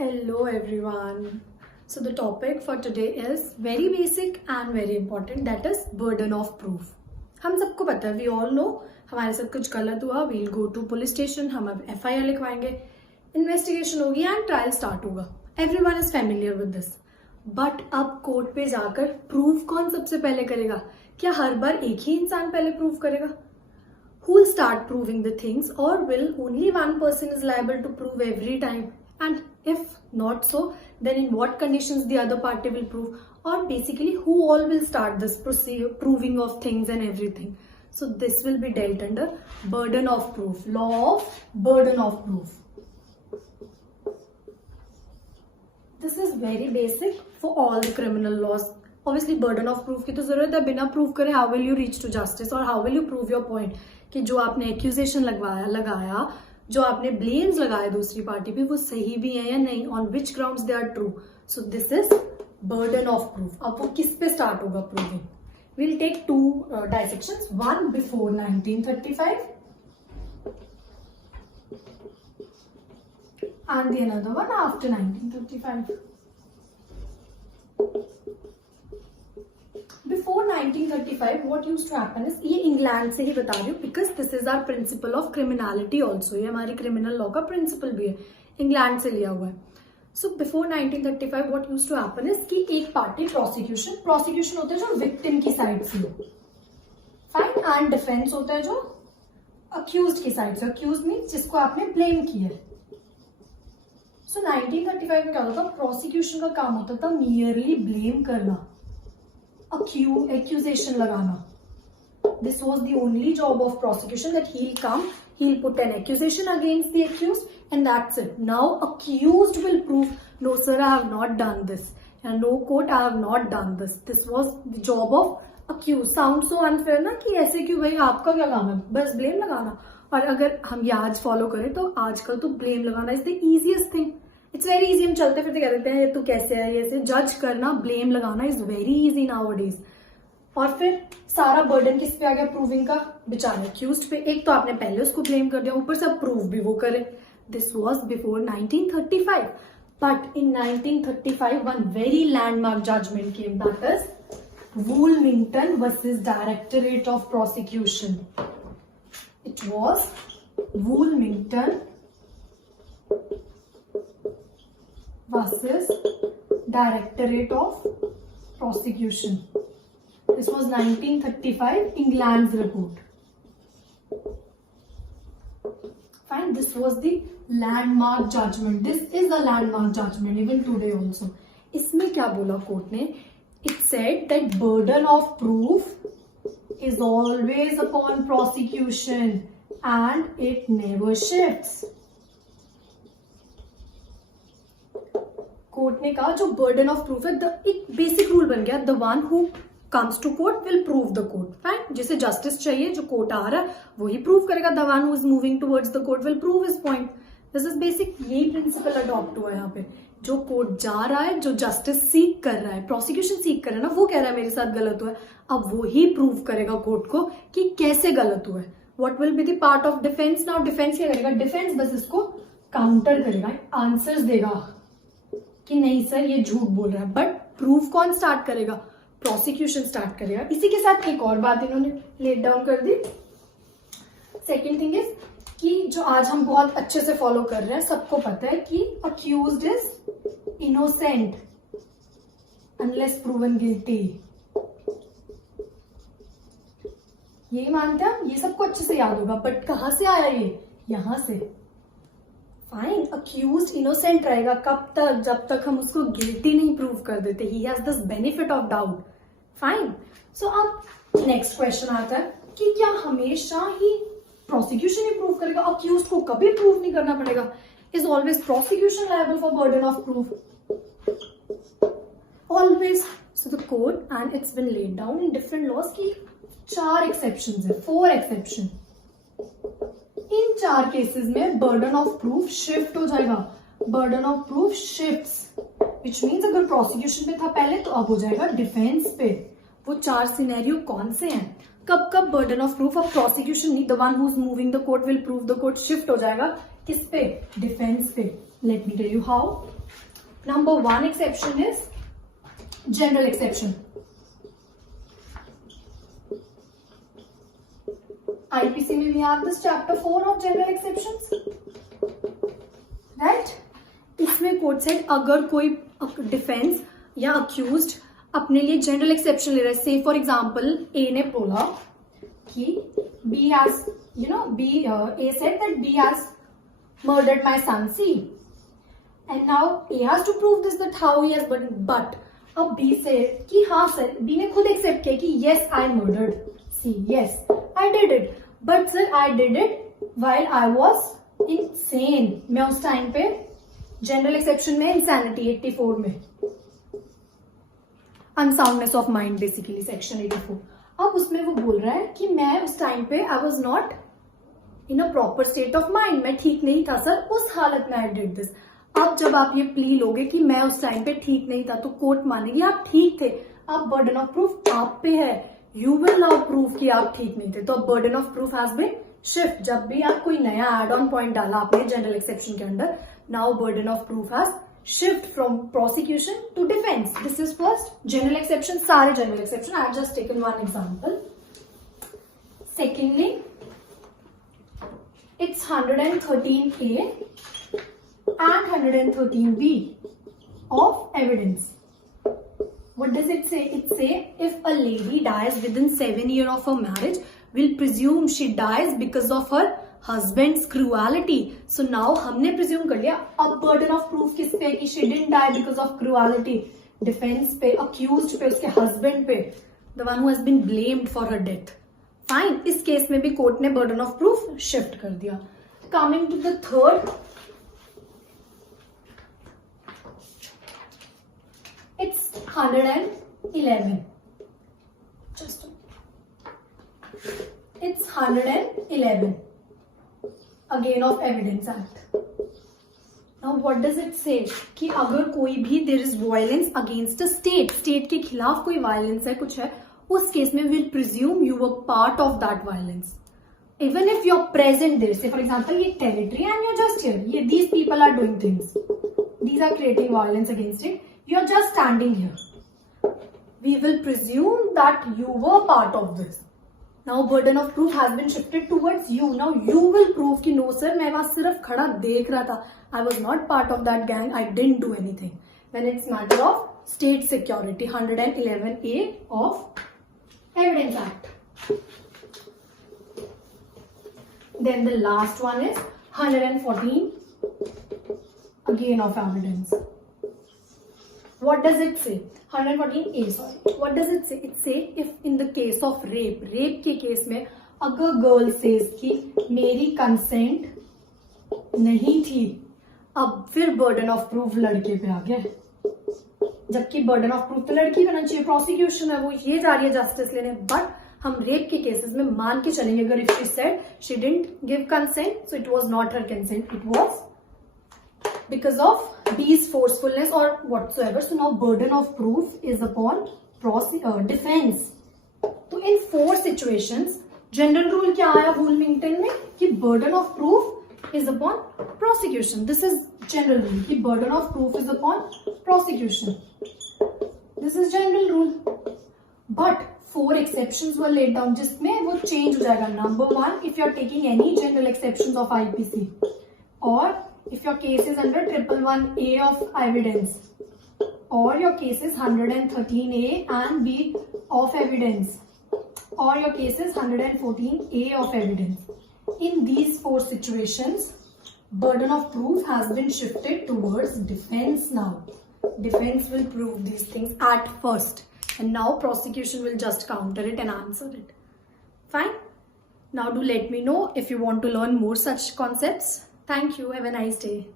Hello everyone. So the topic for today is very basic and very important, that is burden of proof. हम सबको पता है, we all know हमारे साथ कुछ गलत हुआ, we'll go to police station, हम अब FIR लिखवाएंगे, इन्वेस्टिगेशन होगी एंड ट्रायल स्टार्ट होगा. Everyone is familiar with this. But अब कोर्ट पे जाकर प्रूफ कौन सबसे पहले करेगा? क्या हर बार एक ही इंसान पहले प्रूव करेगा? Who will start proving the things, or will only one person is liable to prove every time? And if not so, then in what conditions the other party will prove, or basically who all will start this proving of things and everything. So this will be dealt under burden of proof, law of burden of proof. This is very basic for all the criminal laws. Obviously burden of proof की तो जरूरत है, बिना prove करे how will you reach to justice, or how will you prove your point कि जो आपने accusation लगाया जो आपने ब्लेम्स लगाए दूसरी पार्टी पे वो सही भी है या नहीं, on which grounds they are true. So this is burden of proof. अब वो किस पे स्टार्ट होगा proving? Will take two dissections, one before 1935 and the another one after 1935. Before 1935 what used to happen is, ये England से ही बता रही हूँ because this is our principle of criminality also, ये हमारी क्रिमिनल लॉ का प्रिंसिपल भी है, इंग्लैंड से लिया हुआ है. So before 1935 what used to happen is कि एक पार्टी प्रोसिक्यूशन होता है जो विक्टिम की साइड से हो, फाइन, एंड डिफेंस होता है जो अक्यूज्ड की साइड से. अक्यूज्ड मीन्स जिसको आपने ब्लेम किया है. सो 1935 में क्या होता था? प्रोसिक्यूशन का काम होता था मियरली ब्लेम करना, accusation लगाना. This was the only job of prosecution, that he'll come, he'll put an accusation against the accused and that's it. Now accused will prove, no sir, I have not done this, and no court, I have not done this. This was the job of accused. Sound so unfair ना कि ऐसे क्यों भाई, आपका क्या काम है? बस ब्लेम लगाना. और अगर हम ये आज फॉलो करें तो आजकल तो ब्लेम लगाना is the easiest thing. It's very easy. हम चलते फिरते कह देते हैं ये तू कैसे है, ये जज करना, ब्लेम लगाना इज वेरी इजी नाउअडेज. और फिर सारा बर्डन किस पे आ गया प्रूविंग का? बेचारे अक्यूज्ड पे. एक तो आपने पहले उसको ब्लेम कर दिया, ऊपर से प्रूव भी वो करे. This was before 1935. But in 1935 one very landmark judgement came, that is Woolmington versus directorate of prosecution. It was Woolmington versus Directorate of Prosecution. This was 1935 England's report. Fine, this was the landmark judgment. This is the landmark judgment even today also. इसमें क्या बोला court ने? It said that burden of proof is always upon prosecution and it never shifts. Court ने कहा जो burden of proof है, एक basic rule बन गया, the one who comes to court will prove the court. Fine, जिसे justice चाहिए, जो कोर्ट आ रहा है वही प्रूव करेगा. The one who is moving towards the court will prove his point. This is basic. यही प्रिंसिपल अडॉप्ट हुआ है यहाँ पे. जो कोर्ट जा रहा है, जो जस्टिस सीक कर रहा है, प्रोसिक्यूशन सीक कर रहा है ना, वो कह रहा है मेरे साथ गलत हुआ है, अब वो ही प्रूव करेगा कोर्ट को कि कैसे गलत हुआ है. What will be the part of defence? Now defence क्या करेगा? डिफेंस बस इसको काउंटर करेगा, आंसर्स देगा कि नहीं सर ये झूठ बोल रहा है. बट प्रूफ कौन स्टार्ट करेगा? प्रोसिक्यूशन स्टार्ट करेगा. इसी के साथ एक और बात इन्होंने लेट डाउन कर दी. सेकेंड थिंग इज कि जो आज हम बहुत अच्छे से फॉलो कर रहे हैं, सबको पता है कि accused is innocent unless proven guilty. यही मानते हैं, ये सबको अच्छे से याद होगा. बट कहां से आया ये? यहां से. फाइन, अक्यूज्ड इनोसेंट रहेगा कब तक? जब तक हम उसको गिल्टी नहीं प्रूव कर देते. He has this benefit of doubt. Fine. So अब नेक्स्ट क्वेश्चन आता है कि क्या हमेशा ही प्रोसिक्यूशन ही प्रूव करेगा? अक्यूज्ड को कभी प्रूव नहीं करना पड़ेगा? Is always prosecution liable for burden of proof? Always. So the court and it's been laid down in different laws की 4 एक्सेप्शन है, 4 एक्सेप्शन. इन 4 केसेस में बर्डन ऑफ प्रूफ शिफ्ट हो जाएगा. Burden of proof shifts, which means अगर prosecution पे था पहले तो अब हो जाएगा डिफेंस पे. वो 4 सिनेरियो कौन से हैं? कब कब burden of proof of prosecution नहीं, the one who is moving the court will prove the court, shift हो जाएगा किस पे? डिफेंस पे. Let me tell you how. Number 1 exception is general exception. IPC में we have this chapter 4 of general exceptions, right? इसमें court said अगर कोई defence या अक्यूज्ड अपने लिए जनरल एक्सेप्शन ले रहा है, से फॉर एग्जांपल ए ने बोला कि B has A said that B has murdered my son C, and now A has to prove this, that how he has but अब B said कि हाँ सर, B ने खुद एक्सेप्ट किया कि yes I murdered C, yes I did it, but sir I did it while I was insane. मैं उस time पे जनरल एक्सेप्शन में इंसैनिटी 84 में unsoundness of mind basically section 84. अब उसमें वो बोल रहा है कि मैं उस टाइम पे I was not in a proper state of mind, मैं ठीक नहीं था सर उस हालत में आई डिड दिस. अब जब आप ये प्ली लोगे कि मैं उस टाइम पे ठीक नहीं था, तो कोर्ट मानेगी आप ठीक थे. अब बर्डन ऑफ प्रूफ आप पे है, यू विल नाउ प्रूव कि आप ठीक नहीं थे. तो अब burden of proof has been shift. जब भी आप कोई नया एड ऑन पॉइंट डाला आपने जनरल एक्सेप्शन के अंदर, now burden of proof has shift from prosecution to defense. This is first general exception, सारे general exception. I have just taken one example. Secondly, it's 113A and 113B of evidence. What does it say? It say if a lady dies within 7 years of her marriage, we'll presume she dies because of her husband's cruelty. So now हमने presume कर लिया. अब burden of proof किस पे है कि she didn't die because of cruelty? Defense पे, accused पे, उसके husband पे, the one who has been blamed for her death. Fine. इस केस में भी कोर्ट ने burden of proof shift कर दिया. Coming to the third, it's 111. Just it's 111. Again of Evidence Act. Now what does it say? कि अगर कोई भी there is violence against a state, state के खिलाफ कोई violence है, कुछ है, उस केस में we'll presume you were part of that violence. Even if you're present there, say for example ये territory and you're just here, ये these people are doing things, these are creating violence against it, you're just standing here, we will presume that you were part of this. Now burden of proof has been shifted towards you. Now you will prove कि no sir, मैं वहां सिर्फ खड़ा देख रहा था, I was not part of that gang, I didn't do anything. When it's matter of state security, 111A of Evidence Act. Then the last one is 114 again of evidence. What does it say? 114A, sorry. What does it say? It say if in the case of rape के case में अगर girl says कि मेरी consent नहीं थी, अब फिर burden of proof लड़के पे आ गया, जबकि बर्डन ऑफ प्रूफ तो लड़की करना चाहिए, प्रोसिक्यूशन है वो ये जा रही है जस्टिस लेने. बट हम रेप के केसेस में मान के चलेंगे अगर if she said she didn't give consent, so it was not her consent, it was because of B's forcefulness or whatsoever. So now burden of proof is upon defense. तो in 4 situations general rule क्या आया वुलमिंगटन में कि burden of proof is upon prosecution. This is general rule कि burden of proof is upon prosecution. This is general rule. But 4 exceptions were laid down जिसमें वो change हो जाएगा. Number 1, if you are taking any general exceptions of IPC, or if your case is under 111A of evidence, or your case is 113A and B of evidence, or your case is 114A of evidence. In these 4 situations, burden of proof has been shifted towards defense now. Defense will prove these things at first, and now prosecution will just counter it and answer it. Fine? Now do let me know if you want to learn more such concepts. Thank you. Have a nice day.